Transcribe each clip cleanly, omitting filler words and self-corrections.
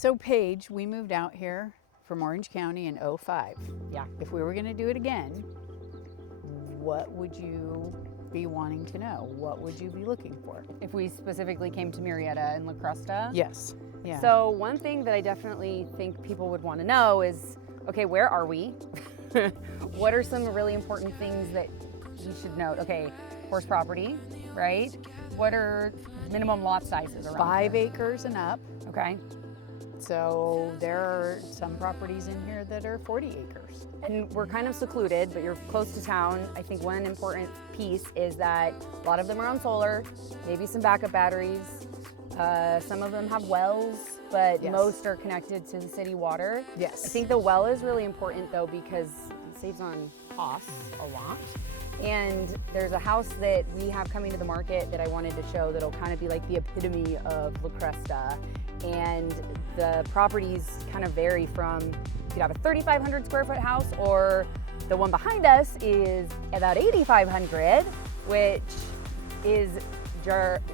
So Paige, we moved out here from Orange County in '05. Yeah. If we were going to do it again, what would you be wanting to know? What would you be looking for? If we specifically came to Murrieta and La Cresta. Yes. Yeah. So one thing that I definitely think people would want to know is, okay, where are we? What are some really important things that you should note? Okay, horse property, right? What are minimum lot sizes around 5 here? acres and up. Okay. So there are some properties in here that are 40 acres. And we're kind of secluded, but you're close to town. I think one important piece is that a lot of them are on solar, maybe some backup batteries. Some of them have wells, but Yes. most are connected to the city water. Yes. I think the well is really important though because it saves on costs a lot. And there's a house that we have coming to the market that I wanted to show that'll kind of be like the epitome of La Cresta. And the properties kind of vary from, you could have a 3,500 square foot house, or the one behind us is about 8,500, which is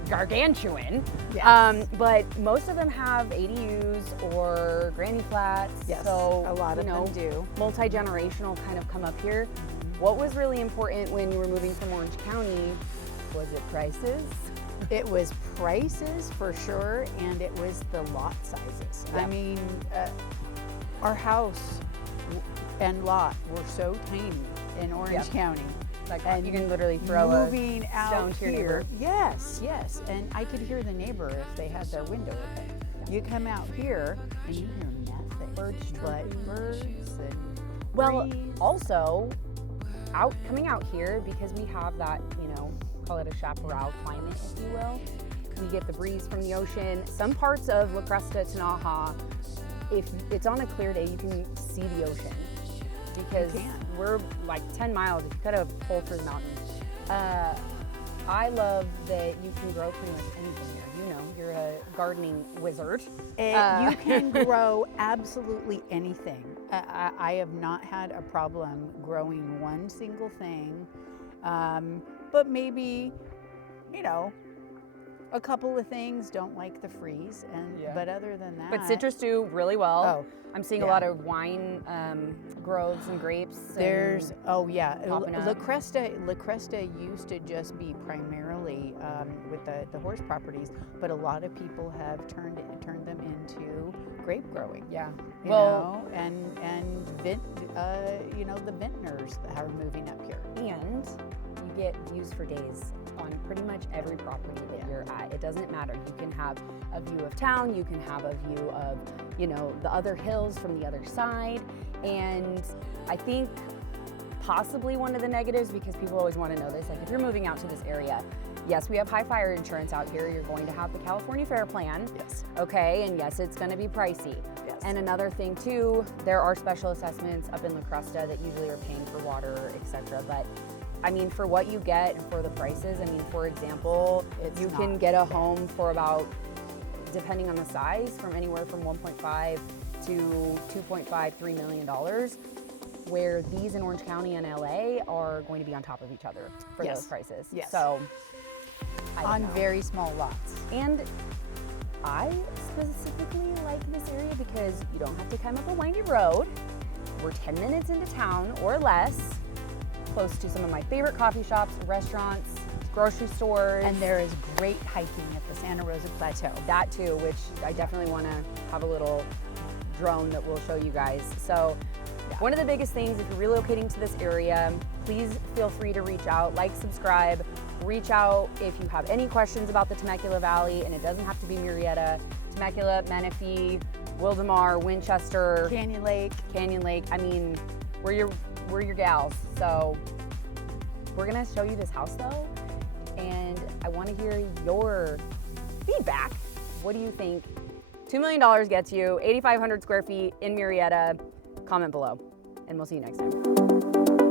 gargantuan. Yes. But most of them have ADUs or granny flats. Yes, So a lot of you know, them do. multi-generational kind of come up here. What was really important when you were moving from Orange County? Was it prices? It was prices for sure, and it was the lot sizes. Yeah. I mean, our house and lot were so tiny in Orange Yeah. County. Like And you can literally throw a moving out stone to your here. neighbor. Yes, yes, and I could hear the neighbor if they had their window open. You come out here and you hear nothing Birds but chirping. birds and Well, trees. also, coming out here, because we have that, you know, call it a chaparral climate, if you will. We get the breeze from the ocean. Some parts of La Cresta to Naha, if it's on a clear day, you can see the ocean. Because You can. we're like 10 miles, if you cut a pole through the mountain. I love that you can grow pretty much anything here. You know, you're a gardening wizard. You can grow absolutely anything. I have not had a problem growing one single thing, but maybe, you know, a couple of things don't like the freeze, and Yeah. but other than that, But citrus do really well. Oh, I'm seeing yeah. a lot of wine groves and grapes. there's and La popping up. Cresta used to just be primarily with the horse properties, but a lot of people have turned them into grape growing. yeah. You Well, know, and you know, the vintners that are moving up here. and you get views for days on pretty much every property that Yeah. you're at. It doesn't matter. You can have a view of town. You can have a view of, you know, the other hills from the other side. And I think possibly one of the negatives, because people always want to know this, like if you're moving out to this area, yes, we have high fire insurance out here. You're going to have the California Fair Plan. Yes. Okay, and yes, it's going to be pricey. Yes. And another thing too, there are special assessments up in La Cresta that usually are paying for water, etc. But I mean, for what you get and for the prices, I mean, for example, It's you can not get a bad. home for about, depending on the size, from anywhere from 1.5 to 2.5, $3 million, where these in Orange County and LA are going to be on top of each other for Yes. those prices. Yes. So, I don't On know. very small lots. And I specifically like this area because you don't have to climb up a windy road. We're 10 minutes into town or less, close to some of my favorite coffee shops, restaurants, grocery stores. And there is great hiking at the Santa Rosa Plateau. That too, which I definitely want to have a little drone that will show you guys. So one of the biggest things, if you're relocating to this area, please feel free to reach out, like, subscribe, reach out if you have any questions about the Temecula Valley, and it doesn't have to be Murrieta, Temecula, Menifee, Wildomar, Winchester, Canyon Lake. Canyon Lake. I mean, we're your gals. So we're gonna show you this house though, and I want to hear your feedback. What do you think $2 million gets you, 8,500 square feet in Murrieta? Comment below, and we'll see you next time.